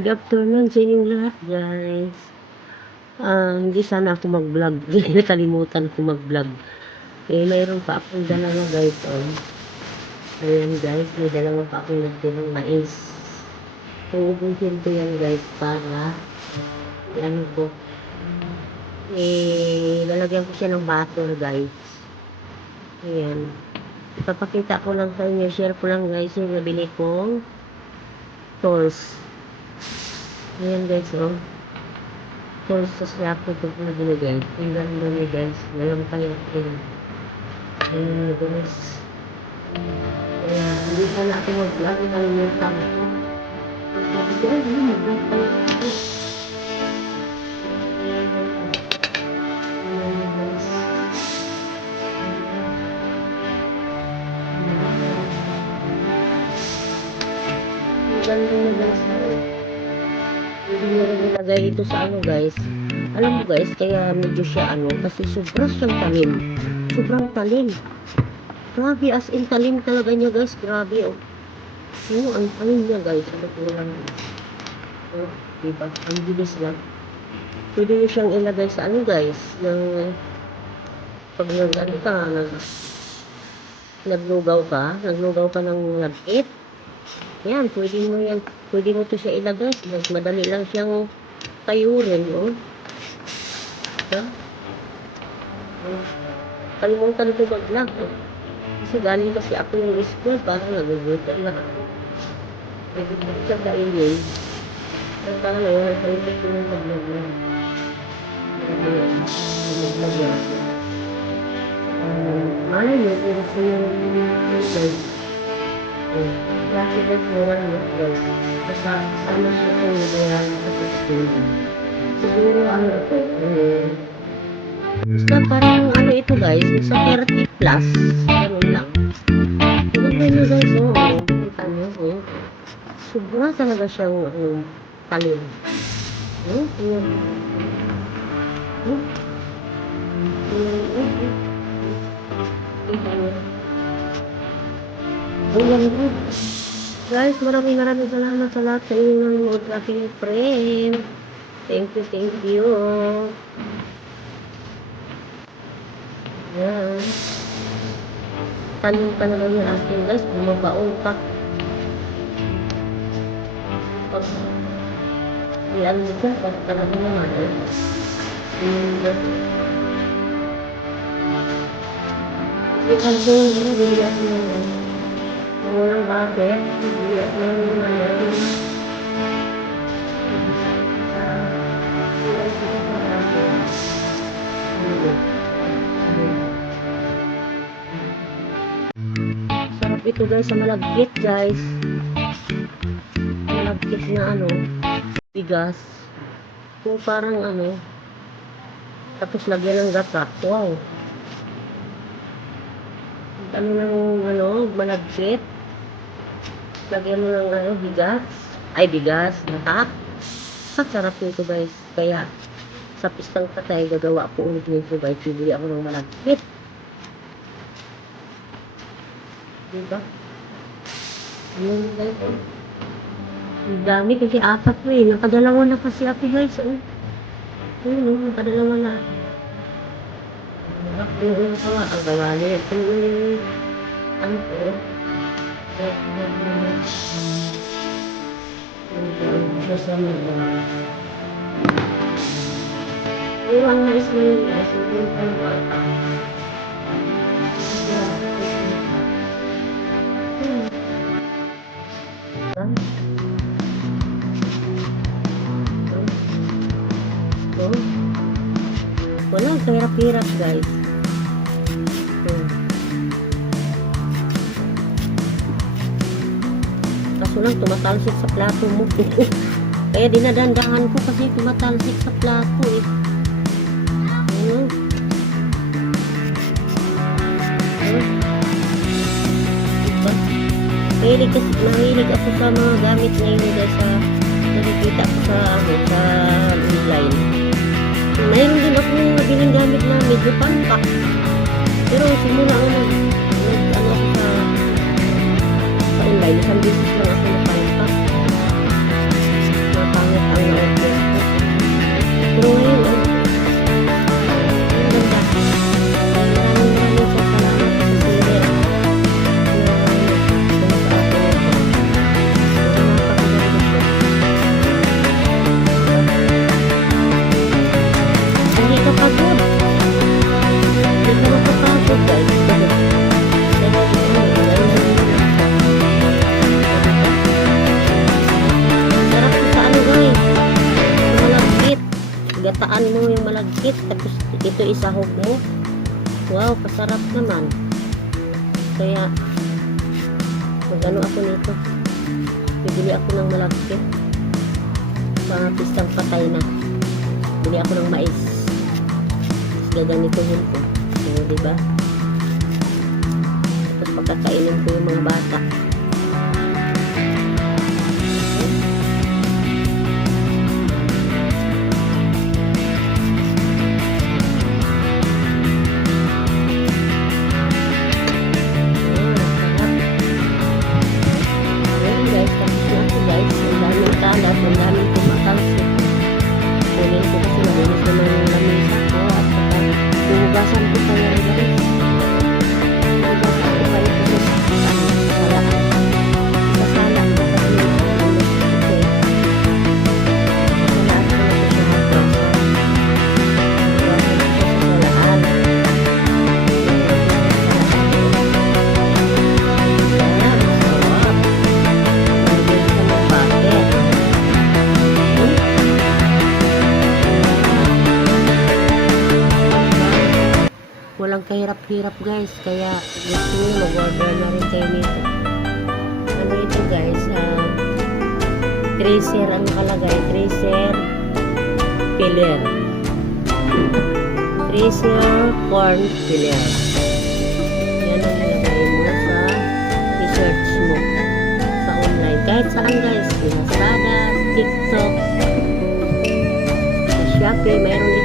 Good afternoon sa inyong lahat, guys. Hindi sana ako mag-vlog. Nakalimutan ko mag-vlog. Mayroon pa akong dalawa, guys. Ayan, guys. May dalawa pa akong nagtinong mais. Uubusin ko yan, guys, para ano ko. Lalagyan ko siya ng baso, guys. Ayan. Ipapakita ko lang sa inyo. Share ko lang, guys, yung nabili kong tools. Ayan, guys, tools sa siyako ito po na guys. Ang ganda niya, guys. Ngayon kayo ayan. Ayan, guys. Kaya, hindi sana ako mag-vlog. Nalimutan ko. Sabi ko, ay, mag-vlog tayo. Ang ganda niya, guys. Hindi nyo rin nilagay ito sa ano, guys. Alam mo, guys, kaya medyo siya kasi sobrang siyang talim. Sobrang talim. Grabe, as in talim talaga niya, guys. Grabe, ang talim niya, guys. Ano po lang. Diba? Ang bilis lang. Pwede nyo siyang ilagay sa ano, guys. Pag naglugaw ka ng nag-eat. Yan, pwede mo to siya ilagay. Madali lang siyang kayurin, Kalimutan ko mag-vlog, Kasi galing kasi ako yung school, parang nag-vlog lang ako. Pwede mo siyang kainin. Ang parang nakalimutan ko yung mag-vlog. Malay nyo, kung gusto yung vlog. Kasi guys, naman mo, guys. Basta, ano siya kung bayan sa school. Siguro, basta parang ito, guys. Sa 30 plus. Ganun lang. Tignan nyo, guys, Kita nyo, Sobra talaga siyang, talim. Ayan. Ayan, guys, maraming salamat sa lahat sa inyong nanonood sa aking friend. Thank you. Ayan. Tanim pa naman yung akin, guys. Bumabaon pa. Pag ilan nito, pag talaga naman, Ikan ko, bigyan mo. Walang bakit, bigyan mo naman. Sarap ito, guys, sa malagkit, guys. Malagkit na bigas. Kung parang tapos lagyan ng gata. Wow. Malagkit. Lagyan mo ng bigas. Bigas. Gata. Sarap nito, guys. Kaya, sa pistang patay, gagawa ko ulit nito, guys. Bibili ako ng malagkit. Diba? Ayan, guys. Ang dami kasi apat ko Nakadalawa na kasi ako, guys. Ayun, nakadalawa na. Ang gawa niya. Ano po? Siya sa mga. Ayun, ang nais mo yun. Walang hirap-hirap, guys. Kaso lang, tumatalsik sa plato mo. Kaya dinadandahan ko kasi tumatalsik sa plato, Diba? Mahilig ako sa mga gamit ngayon, guys, nakikita ko sa online. Mayroon din ako nabiling gamit na medyo panpak. Pero simula ako ako sa online, isang beses lang ako napanpak. pangit ang na-order ko. Pero ngayon, ang ganda. Maraming sa salamat sa seller na kung sa ako ito. Hindi ka pagod. Hindi ka makapagod guys. Sarap sa ano guys. Malagkit. Gataan mo yung malagkit. Tapos ito isahog mo. Wow, kasarap naman. Kaya mag-ano ako nito. Bibili ako ng malagkit. Mga pistang patay na. Bili ako ng mais. Gaganituhin ko. So, diba? Tapos pagkakainin ko yung mga bata. Ayan guys, tapos na ako guys. Ang daming kalat, ang daming kumakalsik. Kunin ko kasi malinis naman yung lamisa ko at saka hugasan ko pa yan guys. Hugasan ko pa yung salaan. Sasalang ko kasi yung okay. Sasalaan ko na siya hugasan. Hugasan ko sa salaan. Kaya, masarap. Nalagyan ko ng butter. Walang kahirap-hirap guys, kaya gusto nyo mag-order na rin kayo nito. Ano ito guys, tracer, ano kalagay? Tracer filler. Tracer corn filler. Yan ang ilagay mo sa research mo sa online. Kahit saan guys, Lazada, TikTok, sa Shopee, mayroon